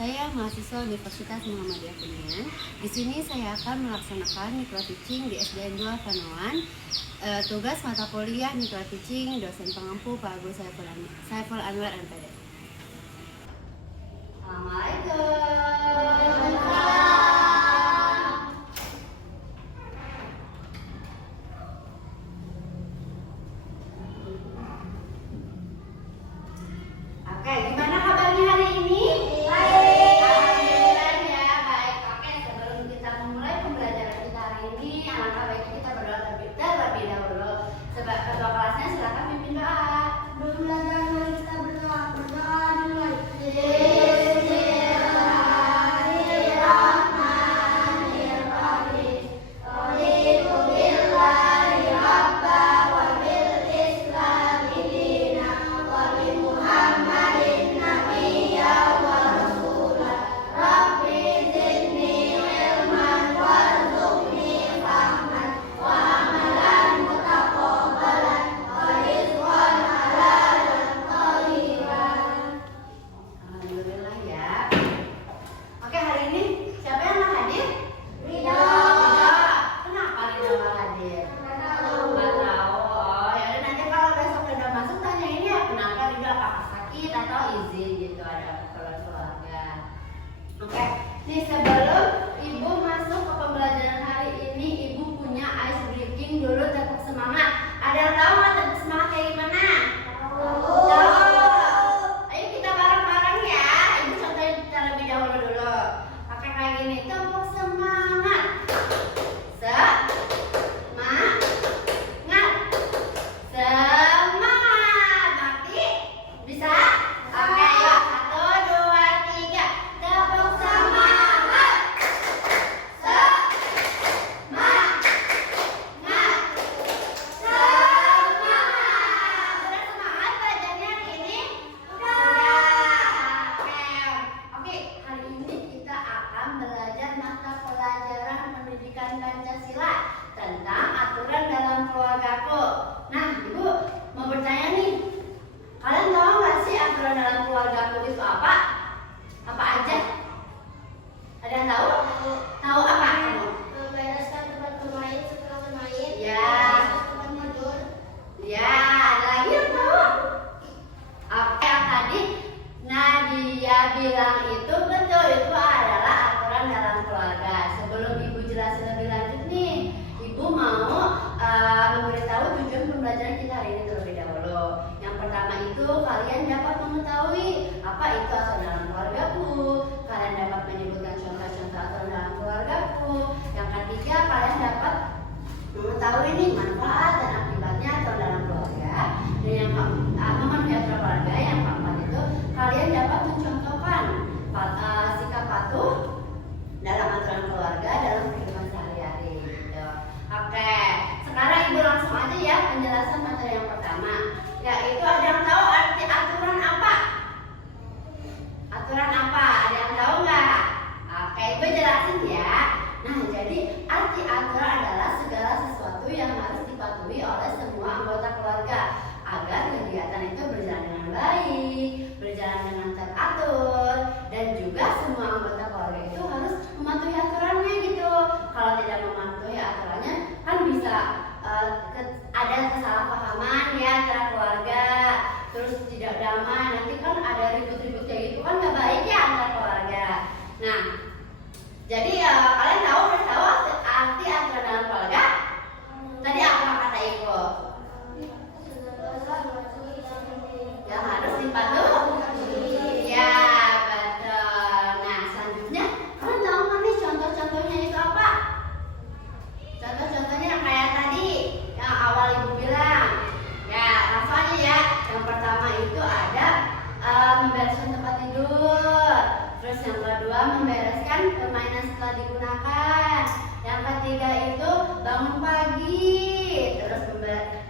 Saya mahasiswa Universitas Muhammadiyah Kuningan. Di sini saya akan melaksanakan micro teaching di SDN 2 Panoan. Tugas mata kuliah micro teaching dosen pengampu Pak Agus Saiful Anwar MPD. Assalamualaikum. Oke, gimana kabarnya hari ini? Alhamdulillah ya, baik. Oke, sebelum kita memulai pembelajaran kita hari ini, alangkah baiknya kita berdoa terlebih dahulu. Sebab ketua kelasnya silakan pimpin doa. Sebelum belajar mari kita berdoa dimulai. Nih, sebelum Ibu masuk ke pembelajaran hari ini, Ibu punya ice breaking dulu, tetap semangat. Ada yang tahu nggak tetap semangat kayak gimana? Tahu. Ayo kita bareng-bareng ya. Ibu contohin terlebih dahulu dulu. Pakai kayak gini, tepuk semangat. Semangat. Berarti bisa? Oke, yuk. 1, 2, 3. Tepuk semangat. Udah semangat belajarnya hari ini? Udah. Oke, hari ini kita akan belajar mata pelajaran pendidikan Pancasila tentang aturan dalam keluargaku. Nah, Ibu mau bertanya nih, kalian tahu nggak sih aturan dalam keluargaku itu apa? Apa aja? Ada yang tahu? Tahu apa kamu? Membereskan tempat bermain setelah bermain. Ya. Tempat tidur. Ya, ada lagi yang tahu? Apa yang tadi Nadia bilang itu betul, itu adalah aturan dalam keluarga. Sebelum Ibu jelasin lebih lanjut nih, Ibu mau memberitahu tujuan pembelajaran kita hari ini terlebih dahulu. Yang pertama itu kalian dapat mengetahui apa itu aturan dalam keluargaku. Kalian dapat menyebutkan contoh-contoh aturan dalam keluargaku. Yang ketiga, kalian dapat mengetahui nih manfaat dan akibatnya aturan dalam keluarga. Dan yang memenuhi aturan keluarga, yang keempat itu kalian dapat mencontohkan sikap patuh dalam aturan keluarga dalam kehidupan sehari-hari. Gitu. Oke, sekarang Ibu langsung aja ya penjelasan materi yang pertama, yaitu ada yang tahu arti aturan apa? Aturan apa? Ada yang tahu nggak? Oke, Ibu jelasin ya. Nah, jadi arti aturan adalah segala sesuatu yang harus dipatuhi oleh semua anggota keluarga agar kegiatan itu berjalan dengan baik, berjalan dengan teratur, dan juga semua anggota keluarga itu harus mematuhi aturannya gitu. Kalau tidak mematuhi aturannya, kan bisa ada kesalahpahaman ya antara keluarga, terus tidak damai, nanti kan ada ribut-ribut kayak gitu kan nggak baik ya antara keluarga. Nah, jadi kalian udah tahu arti aturan dalam keluarga? Tadi apa kata Ibu? Yang harus dipatuhi. Ya, betul. Nah, selanjutnya kalian tahu nggak nih contoh-contohnya itu apa? Contoh-contohnya yang kayak tadi, yang awal Ibu bilang. Ya, langsung aja ya. Yang pertama itu ada membereskan tempat tidur. Terus yang kedua membereskan permainan setelah digunakan. Yang ketiga itu bangun pagi. Terus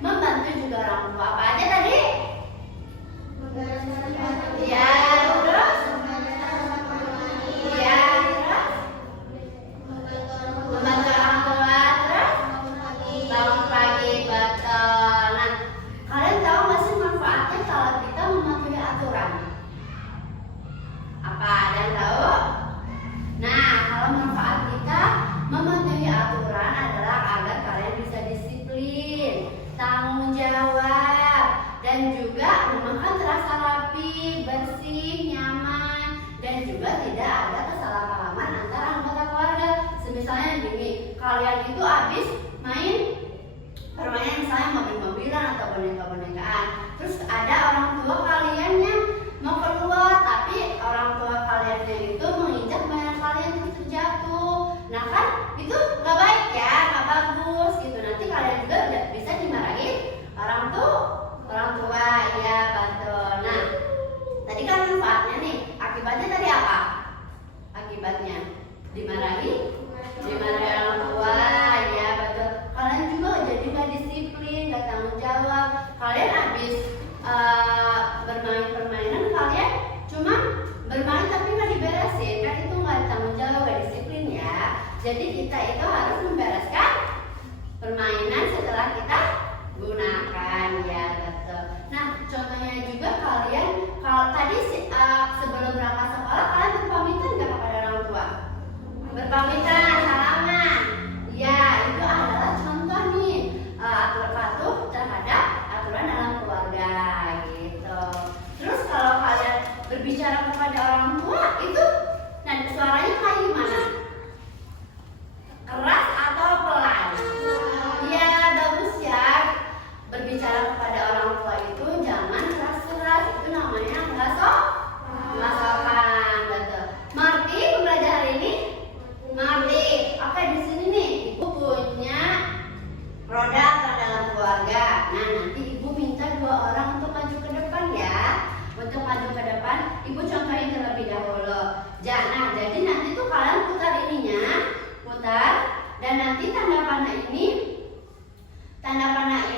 membantu juga orang tua. Apa aja tadi? Membereskan tempat tidur. Ya, terus? Ya, terus? Membantu orang tua. Terus? Bangun pagi, betul. Nah, kalian tahu nggak sih manfaatnya kalau kita mematuhi aturan? Apa ada yang tahu? Dimarahi orang tua, ya betul. Kalian juga jadi nggak disiplin, nggak tanggung jawab. Kalian habis bermain permainan, kalian cuma bermain tapi nggak diberesin, kan itu nggak tanggung jawab, nggak disiplin ya. Jadi kita itu harus membereskan permainan setelah kita gunakan, ya betul. Nah, contohnya juga kalian kalau tadi sebelum berangkat sekolah kalian berpamitan nggak kepada orang tua? Berpamitan, salaman. Ya, itu adalah contoh nih aturan patuh terhadap aturan dalam keluarga gitu. Terus kalau kalian berbicara kepada orang tua itu, nah suaranya kayak gimana? Keras atau pelan? Ya bagus ya. Berbicara kepada orang tua itu jangan keras-keras, itu namanya nggak sopan, betul. Marti belajar hari ini? Marti, oke di sini nih ibu punya produk dalam keluarga. Nah nanti ibu minta 2 orang untuk maju ke depan ya. Untuk maju ke depan, ibu contohin terlebih dahulu. Nah jadi nanti tuh kalian putar ininya, putar, dan nanti tanda panah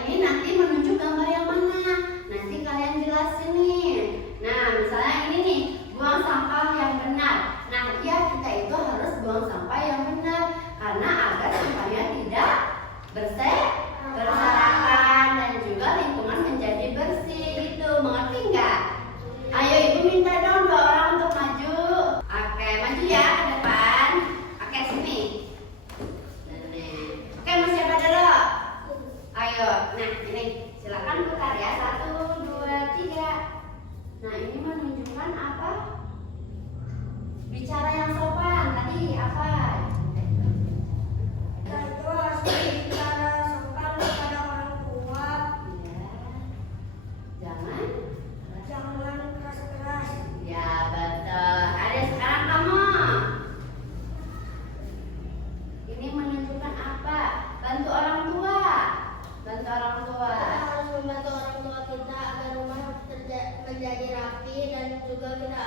ini nanti menunjuk gambar yang mana. Nanti kalian jelasin nih. Nah misalnya ini nih, buang sampah yang benar. Nah ya kita itu harus buang sampah yang benar karena agar supaya tidak berserakan dan juga lingkungan menjadi bersih gitu. Mengerti nggak? Ayo ibu minta dong 2 orang untuk maju. Oke, maju ya ke depan. Oke sini. Oke, mau siapa dulu? Ayo, nah ini silakan putar ya. 1, 2, 3. Nah ini menunjukkan apa? Bicara yang sopan tadi apa? Kita itu harus berbicara sopan kepada orang tua. Ya. Jangan keras-keras. Ya betul. Ada sekarang kamu. Ini menunjukkan apa? Bantu orang tua. Bantu orang tua. Kita harus membantu orang tua kita agar rumah menjadi rapi dan juga kita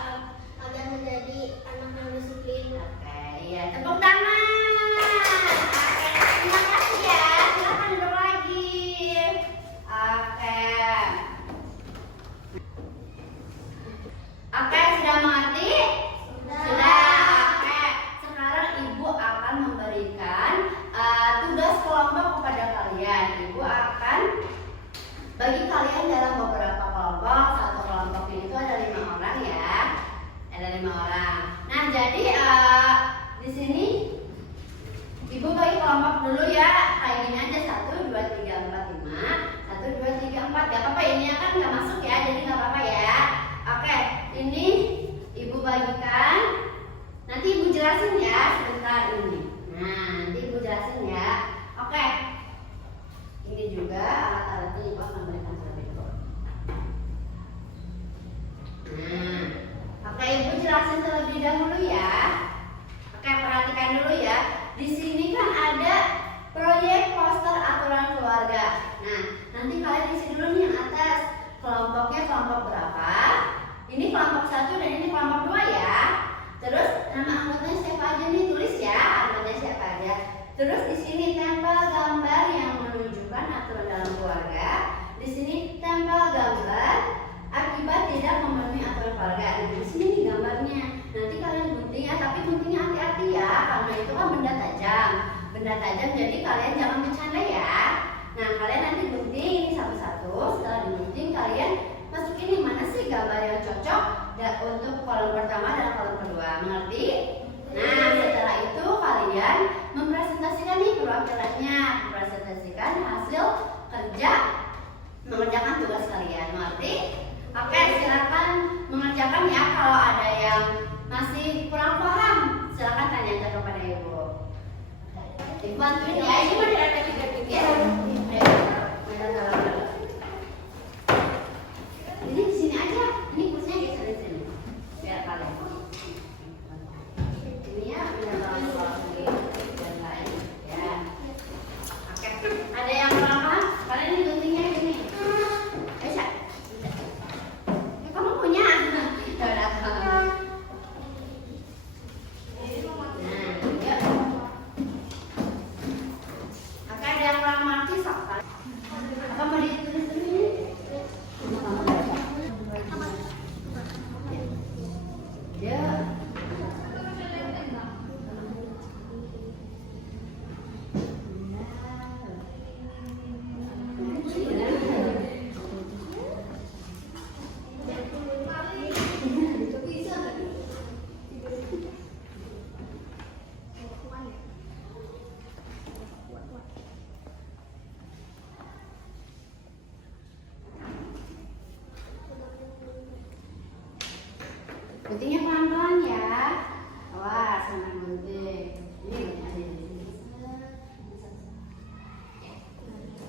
agar menjadi anak yang disiplin. Oke, iya. Tepuk tangan. Oke, terima kasih ya. Silakan duduk lagi. Oke. Oke, sudah mengerti? Sudah. Oke. Sekarang ibu akan memberikan tugas kelompok kepada kalian. Ibu akan bagi kalian dalam beberapa kelompok. Satu kelompoknya itu ada 5 orang ya. Ada 5 orang. Nah, jadi di sini ibu bagi kelompok dulu ya. Kayak gini aja 1, 2, 3, 4, 5. 1, 2, 3, 4. Gak apa-apa ini kan nggak masuk ya. Jadi nggak apa-apa ya. Oke, ini ibu bagikan. Nanti ibu jelasin ya sebentar ini. Nah, nanti ibu jelasin ya. Oke. Ini juga alat-alatnya ibu akan berikan terlebih dahulu. Nah, oke ibu jelasin terlebih dahulu ya. Oke, perhatikan dulu ya. Di sini kan ada proyek poster aturan keluarga. Nah, nanti kalian isi dulu nih yang atas. Kelompoknya kelompok berapa? Ini kelompok 1 dan ini kelompok 2 ya. Terus nama anggotanya siapa aja nih, tulis ya anggotanya siapa aja. Terus di sini tempel gambar yang menunjukkan aturan dalam keluarga. Di sini tempel gambar akibat tidak memenuhi aturan keluarga. Nah, di sini nih gambarnya. Nanti kalian gunting ya, tapi guntingnya hati-hati ya, karena itu kan benda tajam. Benda tajam, jadi kalian jangan bercanda ya. Nah, kalian nanti gunting ini satu-satu. Setelah digunting, kalian masukin nih mana sih gambar yang cocok untuk kolom pertama dan kolom kedua. Mengerti? Nah, setelah itu kalian mempresentasikan nih perwakilannya, mempresentasikan hasil kerja mengerjakan tugas kalian. Mengerti? Oke, silakan mengerjakan ya. Kalau ada yang masih kurang paham, silakan tanya aja kepada ibu. Ibu bantuin ya. Ini mau ada 3 ya. Ini di sini aja. Ini kursinya geser di sini. Biar kalian. Ini ya, biar kalian dan lain. Ya. Oke. Ada yang kurang paham? Kalian ini guntingnya gini. Bisa. Ya, kamu punya. Ya udah. Nah. Guntingnya pelan-pelan ya. Awas sama gunting. Ini gunting aja di sini.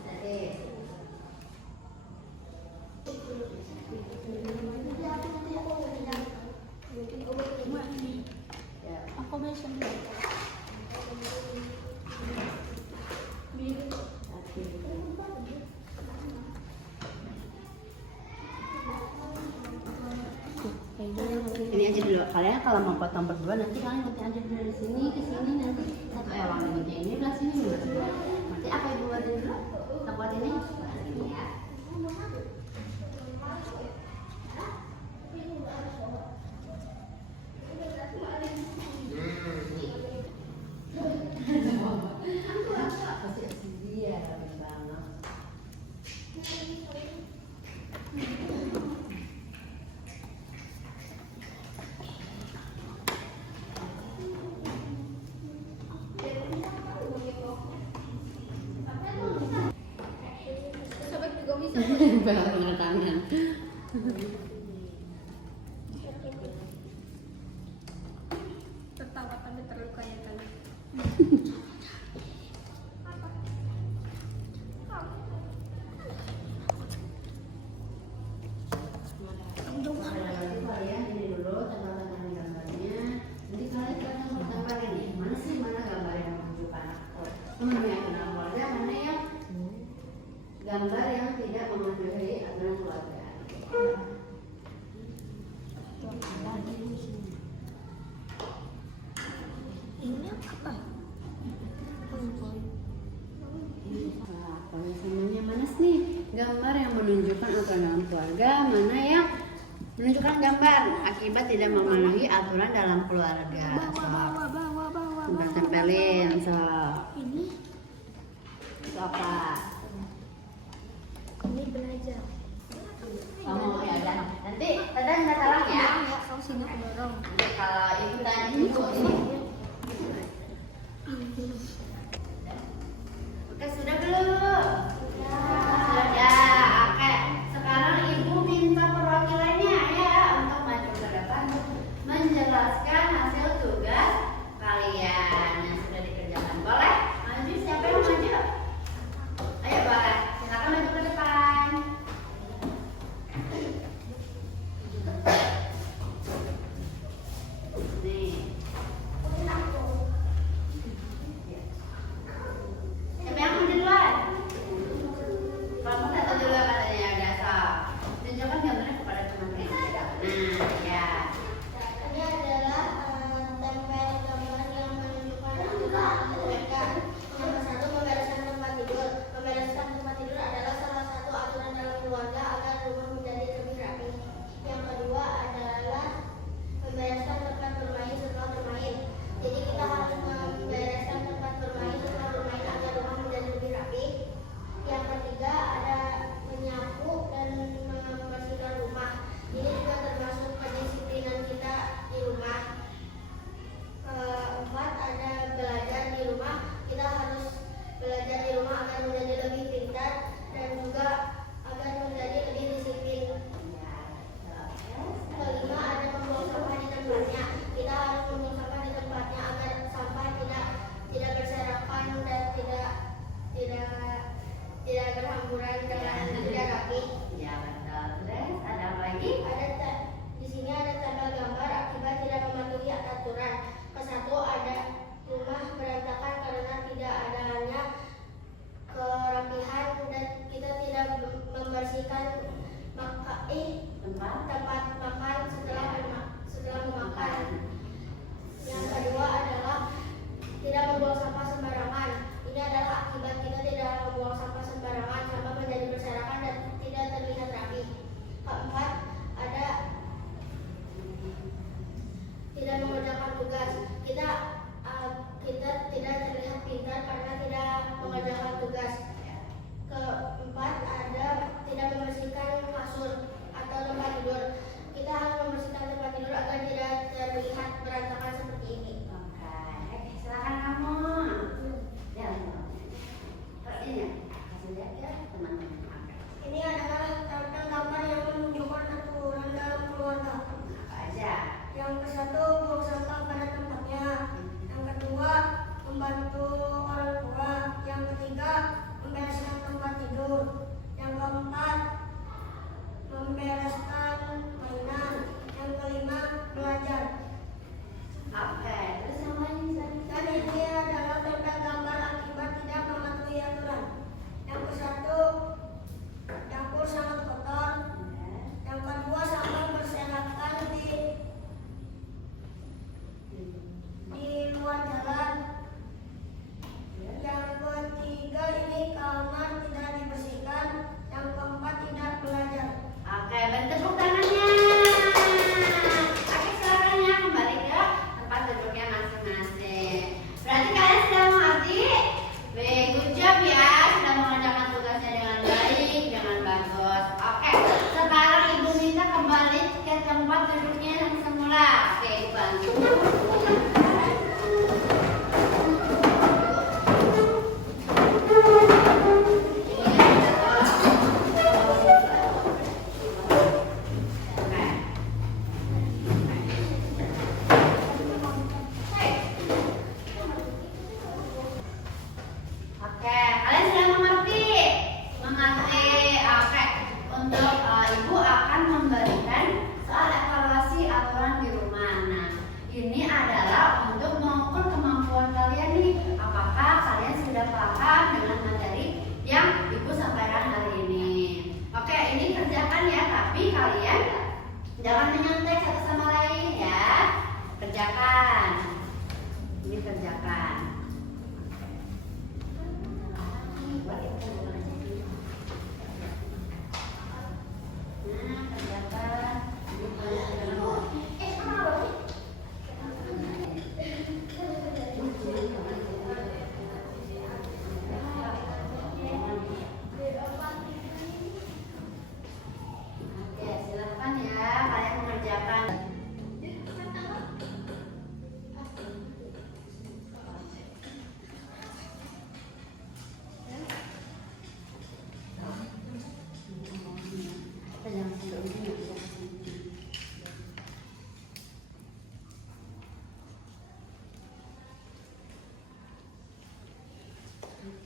Tadi. Aku bisa. Ini aja dulu. Kalian kalau mau potong berdua nanti kalian gunting aja dulu dari sini ke sini nanti satu ewang gunting ini belah sini dulu. Nanti apa ibu buatin dulu? Kita buat ini. Ini ya. Sobek juga bisa. Pegang tangan. Tertawa tapi terluka ya kan. Kalian ini dulu tanda-tanda gambarnya. Nanti kalian mau gambar ini. Mana sih mana gambar yang menunjukkan teman yang kenal keluarga, mana yang gambar yang tidak mematuhi aturan keluarga. Ini apa? Nah, kalau semuanya mana sih gambar yang menunjukkan aturan dalam keluarga, mana yang menunjukkan gambar akibat tidak memenuhi aturan dalam keluarga. Udah tempelin so. Ini Itu apa? ini belajar. Kamu ya udah. Nanti Tata minta tolong ya. Kau sini aku dorong. Nanti kalau ibu tanya ibu ini. Oke, sudah belum? Sudah. Oke. Sekarang ibu minta perwakilannya ya untuk maju ke depan menjelaskan hasil tugas kalian yang sudah dikerjakan. Boleh? Maju, siapa yang mau maju? Ayo boleh. Silakan maju ke depan.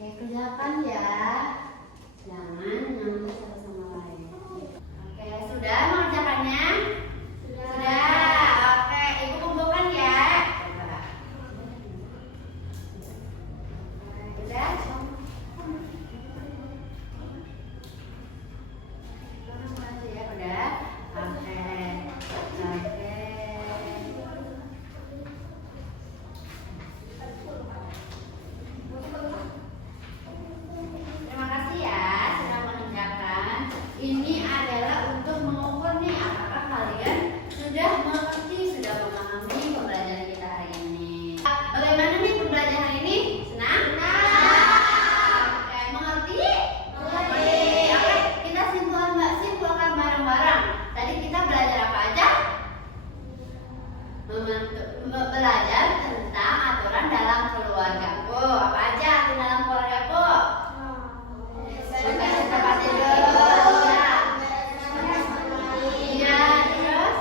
Oke, ke-8 ya. Jangan nyambung satu sama lain. Oke, sudah mengerjakannya? Sudah. Oke, Ibu kumpulkan ya. Coba. Udah. Ya, udah. Oke. Oke. Terima kasih ya sudah mengerjakan. Ini adalah untuk mengukur nih apakah kalian sudah mengerti, sudah memahami pembelajaran kita hari ini. Bagaimana nih pembelajaran hari ini? Senang? Oke, mengerti? Mengerti. Oke, kita simpulkan bareng-bareng. Tadi kita belajar apa aja? Belajar tentang aturan dalam keluargaku. Apa aja aturan dalam keluargaku? Bukan tempat tidur. Iya, terus?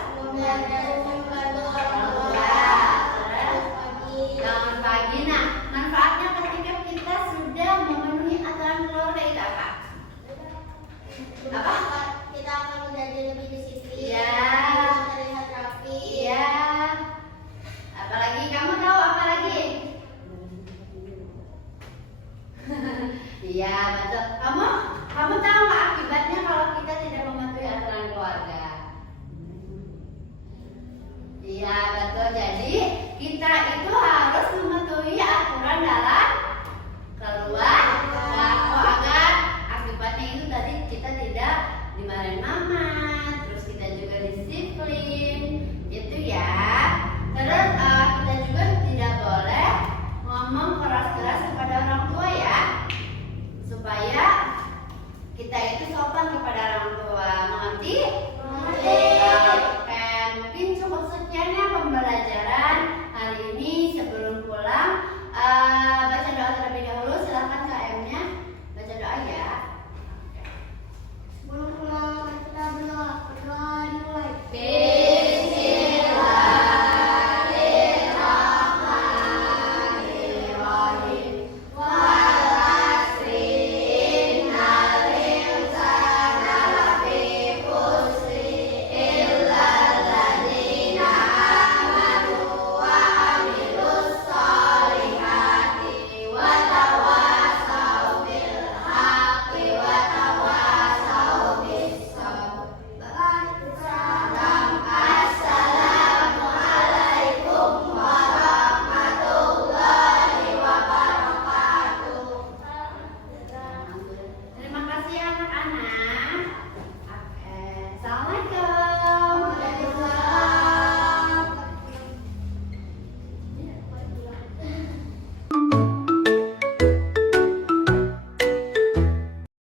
Bangun pagi. Nah, manfaatnya ketika kita sudah memenuhi aturan keluarga itu apa? Apa? Kita akan menjadi lebih disiplin. Iya. Terlihat rapi. Iya. Apalagi kamu tahu apa lagi? Iya,